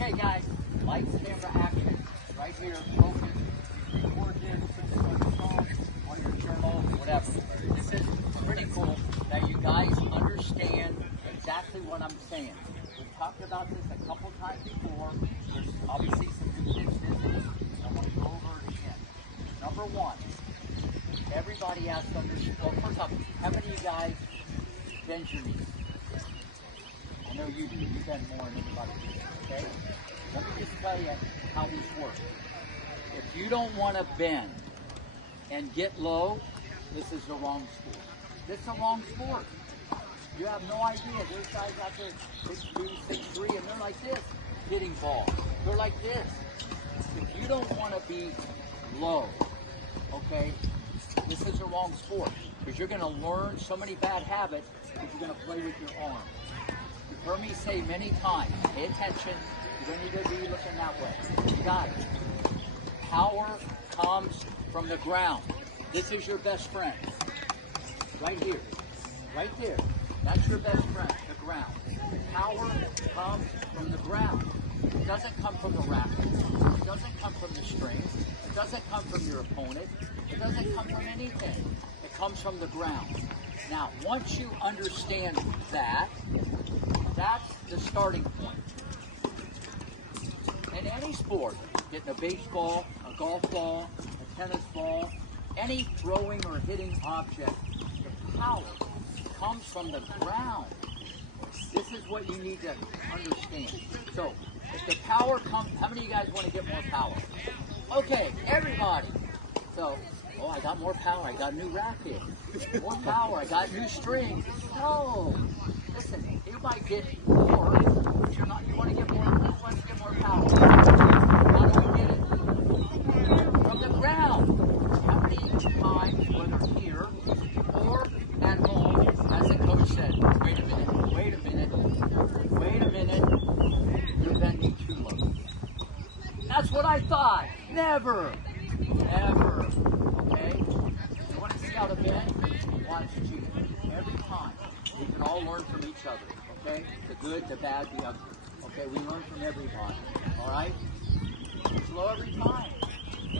Okay, guys, lights, camera, action. Right here, focus, record this, or your journal, whatever. This is pretty cool that you guys understand exactly what I'm saying. We've talked about this a couple times before. There's obviously some new tips in this. I want to go over it again. Number one, everybody has to understand. Well, first off, how many of you guys bend your knees? I know you do. You bend more than anybody else, okay? Let me just tell you how these work. If you don't want to bend and get low, this is the wrong sport. This is the wrong sport. You have no idea. There's guys out there 6'2", 6'3", and they're like this, hitting balls. They're like this. If you don't want to be low, okay, this is the wrong sport. Because you're going to learn so many bad habits because you're going to play with your arm. You've heard me say many times, pay attention, you don't need to be looking that way. You got it. Power comes from the ground. This is your best friend. Right here. Right there. That's your best friend, the ground. Power comes from the ground. It doesn't come from the racket. It doesn't come from the strings. It doesn't come from your opponent. It doesn't come from anything. It comes from the ground. Now, once you understand that, that's the starting point. In any sport, getting a baseball, a golf ball, a tennis ball, any throwing or hitting object, the power comes from the ground. This is what you need to understand. So, if the power comes, how many of you guys want to get more power? Okay, everybody. So, oh, I got more power. I got a new racket. More power. I got new strings. No. Listen, you might get more, but you're not. You want to get more. You want to get more power. How do we get it? From the ground. How many times, whether here or at home, as the coach said, wait a minute, wait a minute, wait a minute, you're bending too low. That's what I thought. Never, ever. Okay? You want to see how to bend? Watch G. Every time. We can all learn from each other. Okay? The good, the bad, the ugly. Okay? We learn from everybody. Alright? Slow every time.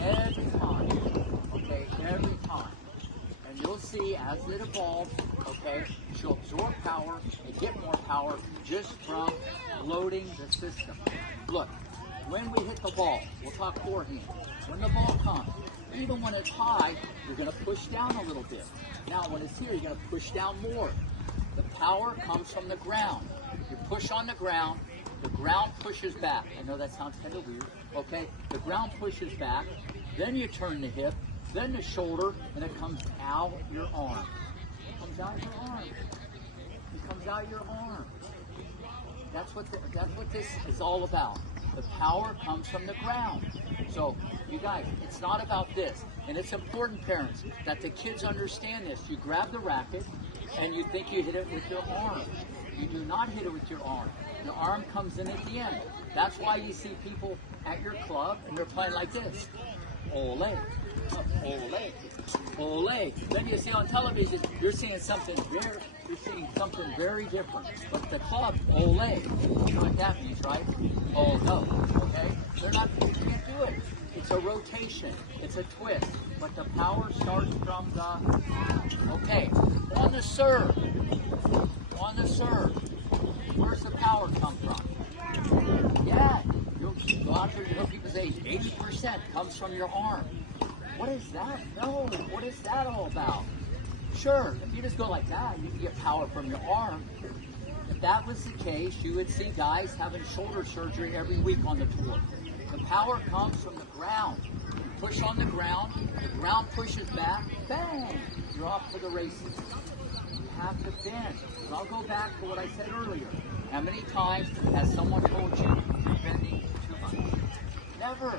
Every time. Okay? Every time. And you'll see as it evolves, okay, she'll absorb power and get more power just from loading the system. Look, when we hit the ball, we'll talk forehand. When the ball comes, even when it's high, you're going to push down a little bit. Now, when it's here, you're going to push down more. The power comes from the ground. You push on the ground pushes back. I know that sounds kind of weird, okay? The ground pushes back, then you turn the hip, then the shoulder, and it comes out your arm. It comes out your arm. It comes out your arm. That's what this is all about. The power comes from the ground. So, you guys, it's not about this. And it's important, parents, that the kids understand this. You grab the racket, and you think you hit it with your arm. You do not hit it with your arm. The arm comes in at the end. That's why you see people at your club, and they're playing like this. Ole. Ole. Ole. Then you see on television, you're seeing something very different. But the club, ole. You know what that means, right? Oh no. Okay? You can't do it. It's a rotation. It's a twist. But the power starts from the, okay, on the serve. On the serve. Where's the power come from? Yeah. You'll go out there, you know, people say 80% comes from your arm. What is that? No, what is that all about? Sure, if you just go like that, you can get power from your arm. If that was the case, you would see guys having shoulder surgery every week on the tour. The power comes from the ground. You push on the ground pushes back, bang, you're off to the races. You have to bend. And I'll go back to what I said earlier. How many times has someone told you you're bending too much? Never.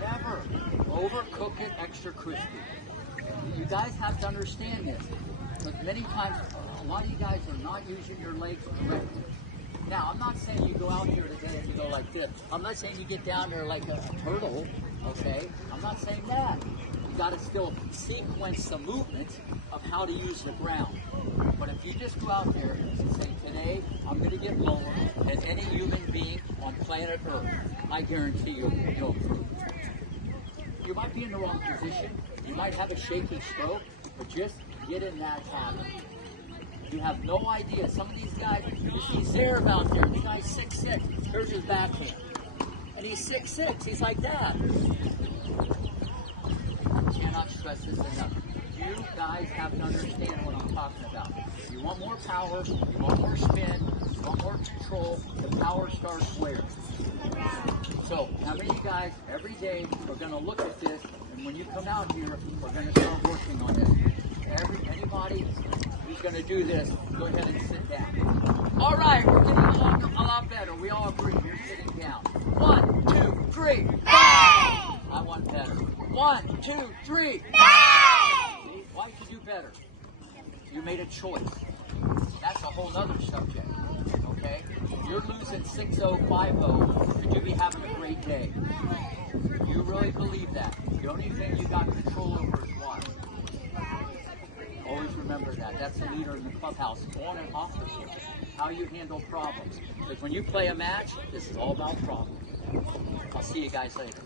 Never. Overcook it extra crispy. You guys have to understand this. Because many times, a lot of you guys are not using your legs correctly. Now, I'm not saying you go out here today and you go like this. I'm not saying you get down there like a turtle, okay? I'm not saying that. You got to still sequence the movement of how to use the ground. But But if you just go out there and say, today I'm going to get lower than any human being on planet Earth, I guarantee you'll improve. You might be in the wrong position. You might have a shaky stroke, but just get in that habit. You have no idea. Some of these guys, you see Zerb out there, the guy's 6'6". Here's his backhand. And he's 6'6". He's like that. I cannot stress this enough. You guys have to understand what I'm talking about. You want more power, you want more spin, you want more control, the power starts where? So, how many of you guys every day are going to look at this, and when you come out here, we're going to start working on this. Anybody who's going to do this, go ahead and sit down. All right, we're getting along a lot better. We all agree. You're sitting down. 1, 2, 3. Bang! I want better. 1, 2, 3. Bang! See? Why should you do better? You made a choice. That's a whole other subject. Okay? If you're losing 6-0, 5-0, could you be having a great day? You really believe that? The only thing you got control over is what? Always remember that. That's the leader in the clubhouse, on and off the field. How you handle problems. Because when you play a match, this is all about problems. I'll see you guys later.